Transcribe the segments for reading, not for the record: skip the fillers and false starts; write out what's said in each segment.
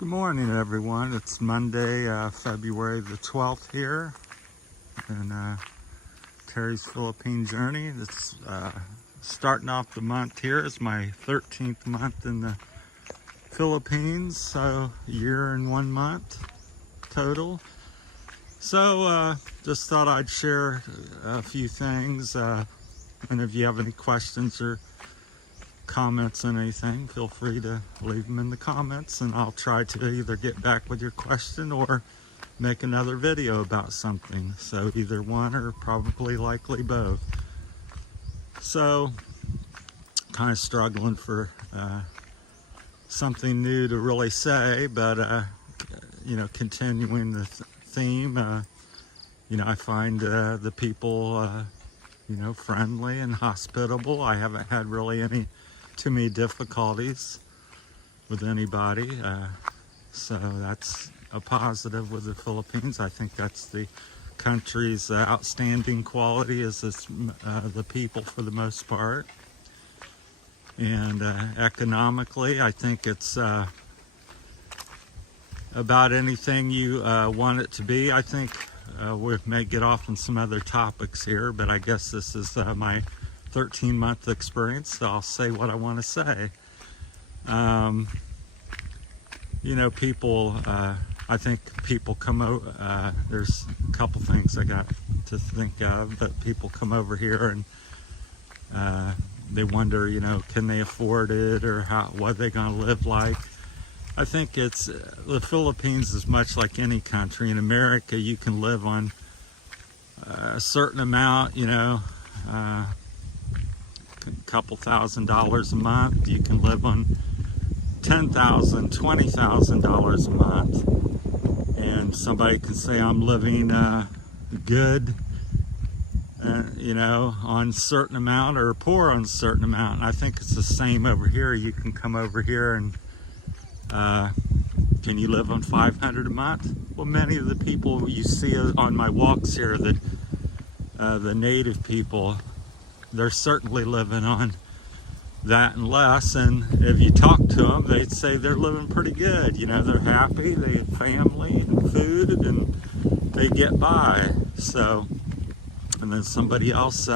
Good morning, everyone. It's Monday, February the 12th here in Terry's Philippine journey. It's starting off the month here. It's my 13th month in the Philippines, so a year and 1 month total. So just thought I'd share a few things, and if you have any questions or comments on anything, feel free to leave them in the comments, and I'll try to either get back with your question or make another video about something. So either one or probably likely both. So kind of struggling for something new to really say, but you know, continuing the theme, you know, I find the people you know, friendly and hospitable. I haven't had really too many difficulties with anybody, so that's a positive with the Philippines. I think that's the country's outstanding quality, is the people for the most part. And economically, I think it's about anything you want it to be. I think we may get off on some other topics here, but I guess this is my 13-month experience, so I'll say what I want to say. You know, people, I think people come over, there's a couple things I got to think of, but people come over here and they wonder, you know, can they afford it, or what are they going to live like? I think the Philippines is much like any country. In America, you can live on a certain amount, you know, a couple $1,000s a month. You can live on $10,000, $20,000 a month, and somebody can say I'm living good, you know, on a certain amount, or poor on a certain amount. And I think it's the same over here. You can come over here and can you live on $500 a month? Well, many of the people you see on my walks here, the native people, they're certainly living on that and less. And if you talk to them, they'd say they're living pretty good. You know, they're happy, they have family and food, and they get by. So, and then somebody else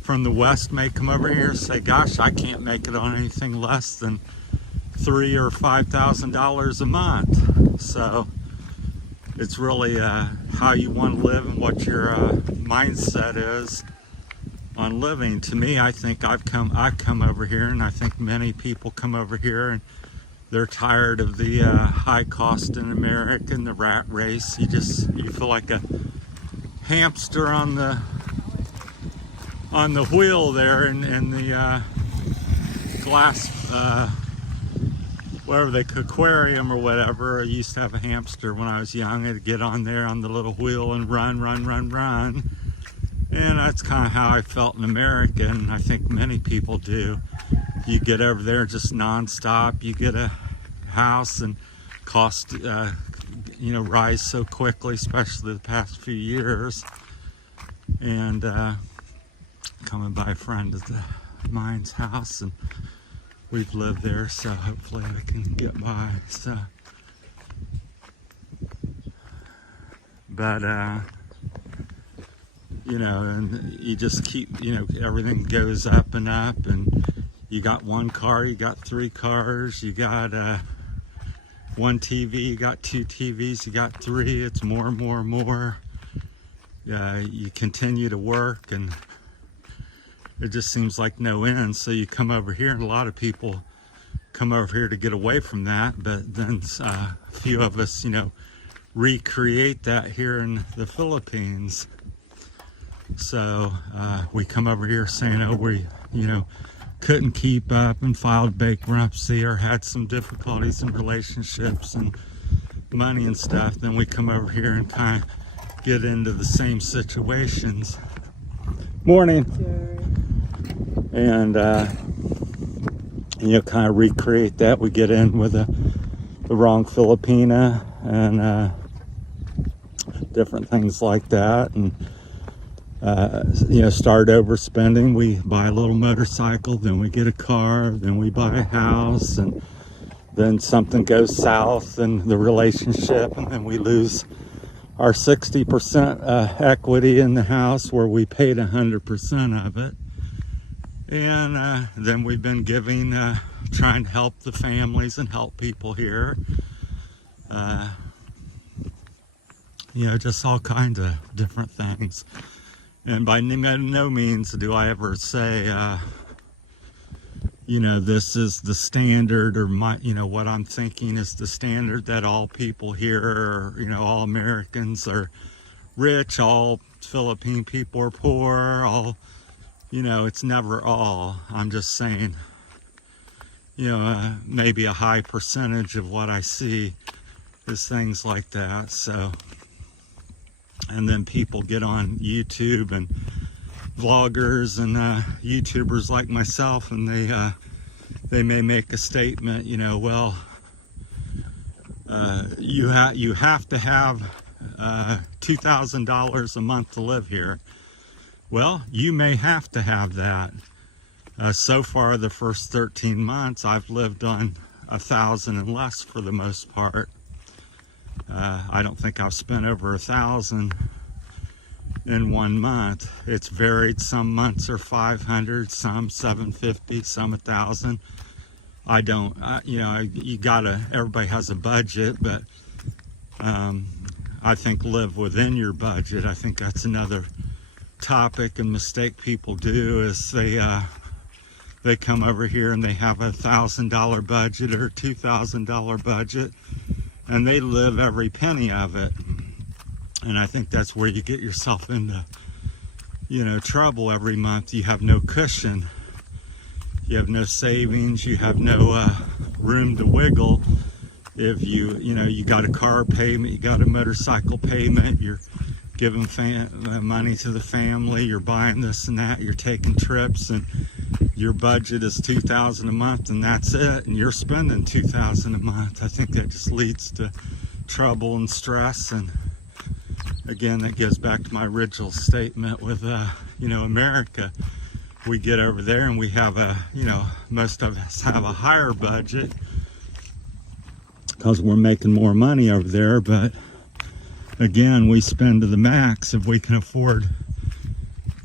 from the West may come over here and say, gosh, I can't make it on anything less than $3,000 or $5,000 a month. So it's really how you want to live and what your mindset is on living. To me, I think I've come over here, and I think many people come over here and they're tired of the high cost in America and the rat race. You feel like a hamster on the wheel there in the glass whatever aquarium or whatever. I used to have a hamster when I was young. I'd get on there on the little wheel and run. And that's kind of how I felt in America, and I think many people do. You get over there just nonstop. You get a house, and cost, you know, rise so quickly, especially the past few years. And coming by a friend of mine's house, and we've lived there, so hopefully I can get by. So, but you know, and you just keep, you know, everything goes up and up, and you got one car, you got 3 cars, you got one TV, you got 2 TVs, you got 3. It's more and more and more. You continue to work, and it just seems like no end. So you come over here, and a lot of people come over here to get away from that, but then a few of us, you know, recreate that here in the Philippines. So we come over here saying, oh, we, you know, couldn't keep up and filed bankruptcy or had some difficulties in relationships and money and stuff. Then we come over here and kind of get into the same situations. Morning. And you know, kind of recreate that. We get in with the wrong Filipina and different things like that, and you know, start overspending. We buy a little motorcycle, then we get a car, then we buy a house, and then something goes south in the relationship, and then we lose our 60% equity in the house where we paid 100% of it. And then we've been giving, trying to help the families and help people here. You know, just all kinds of different things. And by no means do I ever say, you know, this is the standard, or my, you know, what I'm thinking is the standard, that all people here, or, you know, all Americans are rich, all Philippine people are poor, all, you know, it's never all. I'm just saying, you know, maybe a high percentage of what I see is things like that. So, and then people get on YouTube, and vloggers and YouTubers like myself, and they may make a statement, you know, well, you have to have $2,000 a month to live here. Well, you may have to have that. So far, the first 13 months, I've lived on $1,000 and less for the most part. I don't think I've spent over $1,000 in 1 month. It's varied. Some months are 500, some 750, some 1,000. I don't, you know, you gotta, everybody has a budget, but I think live within your budget. I think that's another topic and mistake people do, is they come over here and they have $1,000 budget or $2,000 budget, and they live every penny of it. And I think that's where you get yourself into, you know, trouble every month. You have no cushion. You have no savings. You have no room to wiggle. If you know, you got a car payment, you got a motorcycle payment, you're giving money to the family, you're buying this and that, you're taking trips, and your budget is $2,000 a month, and that's it, and you're spending $2,000 a month. I think that just leads to trouble and stress. And again, that goes back to my original statement with you know, America. We get over there and we have a, you know, most of us have a higher budget because we're making more money over there. But again, we spend to the max. If we can afford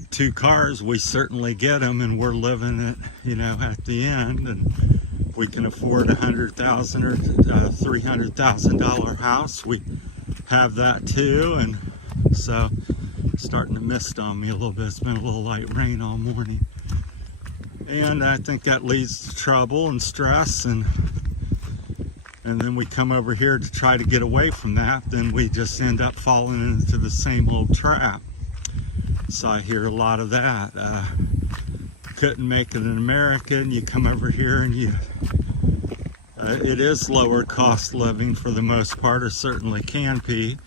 2 cars, we certainly get them, and we're living it, you know, at the end. And we can afford $100,000 or $300,000 house, we have that too. And so it's starting to mist on me a little bit. It's been a little light rain all morning, and I think that leads to trouble and stress. And then we come over here to try to get away from that, then we just end up falling into the same old trap. So I hear a lot of that. Couldn't make it in America, and you come over here and you it is lower cost living for the most part, or certainly can be,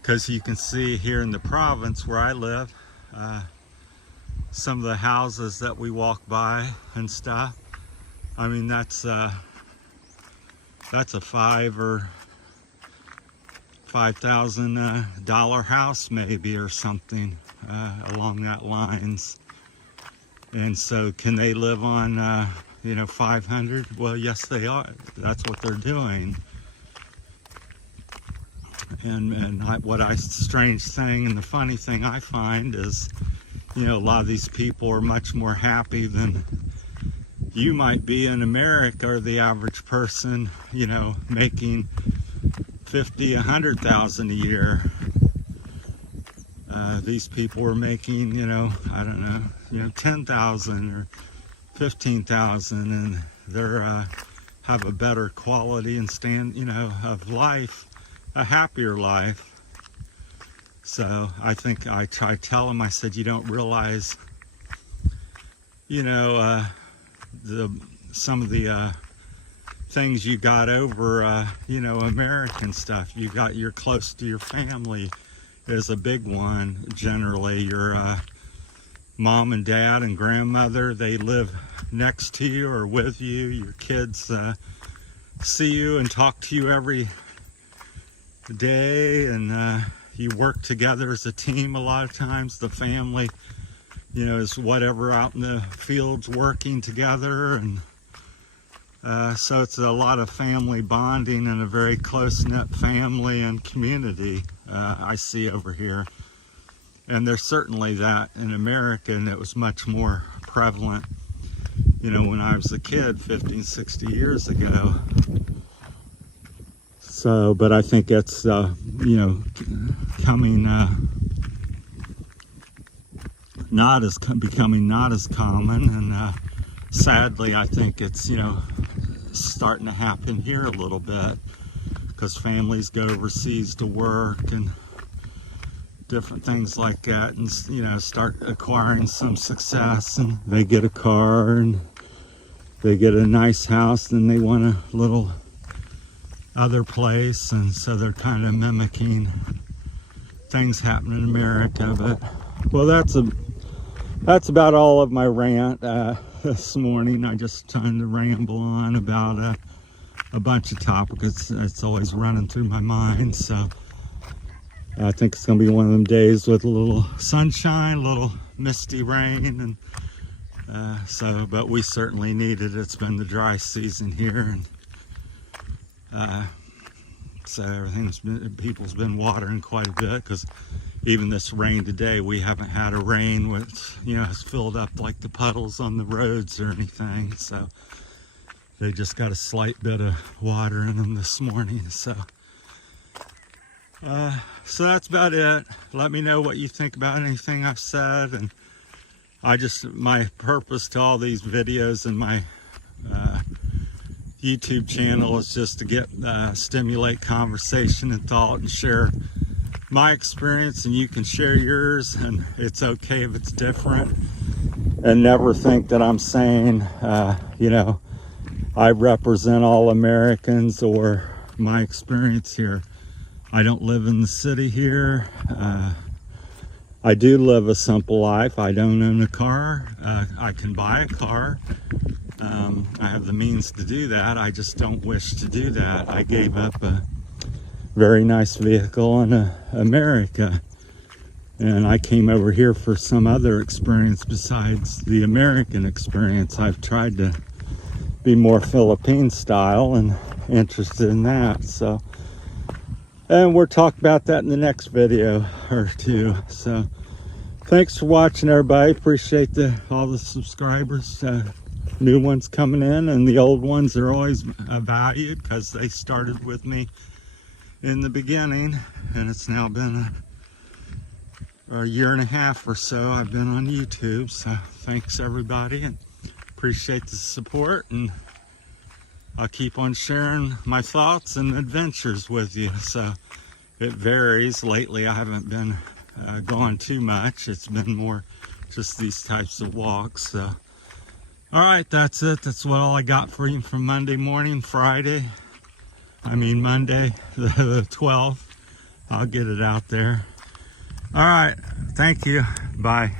because you can see here in the province where I live, some of the houses that we walk by and stuff. I mean, that's a $5,000 or $5,000 house maybe, or something along that lines. And so can they live on you know, 500? Well, yes they are. That's what they're doing. And strange thing and the funny thing I find is, you know, a lot of these people are much more happy than you might be in America, or the average person, you know, making 50, 100,000 a year. These people are making, you know, I don't know, you know, 10,000 or 15,000, and they're have a better quality and you know, of life, a happier life. So I think I try to tell them, I said, you don't realize, you know, some of the things you got over, you know, American stuff. You're close to your family is a big one. Generally, your mom and dad and grandmother, they live next to you or with you. Your kids see you and talk to you every day, and you work together as a team a lot of times. The family, you know, is whatever out in the fields working together. And So it's a lot of family bonding and a very close-knit family and community I see over here. And there's certainly that in America, and it was much more prevalent, you know, when I was a kid 50, 60 years ago. So, but I think it's, you know, becoming not as common, and sadly, I think it's, you know, starting to happen here a little bit, because families go overseas to work and different things like that, and, you know, start acquiring some success, and they get a car and they get a nice house, and they want a little other place, and so they're kind of mimicking things happening in America. But well, that's about all of my rant this morning. I just trying to ramble on about a bunch of topics. It's always running through my mind, so I think it's gonna be one of them days with a little sunshine, a little misty rain, and but we certainly need it. It's been the dry season here, and so people's been watering quite a bit, because even this rain today, we haven't had a rain which, you know, has filled up like the puddles on the roads or anything. So they just got a slight bit of water in them this morning. So that's about it. Let me know what you think about anything I've said. And my purpose to all these videos and my YouTube channel is just to stimulate conversation and thought, and share my experience, and you can share yours, and it's okay if it's different. And never think that I'm saying, you know, I represent all Americans or my experience here. I don't live in the city here. I do live a simple life. I don't own a car. I can buy a car. I have the means to do that. I just don't wish to do that. I gave up a very nice vehicle in America, and I came over here for some other experience besides the American experience. I've tried to be more Philippine style and interested in that. So, and we'll talk about that in the next video or two. So thanks for watching, everybody. Appreciate all the subscribers, new ones coming in, and the old ones are always valued, because they started with me in the beginning, and it's now been a year and a half or so I've been on YouTube. So thanks, everybody, and appreciate the support, and I'll keep on sharing my thoughts and adventures with you. So it varies. Lately I haven't been going too much. It's been more just these types of walks. So all right, that's it. That's all I got for you from Monday morning, Monday the 12th. I'll get it out there. All right, thank you. Bye.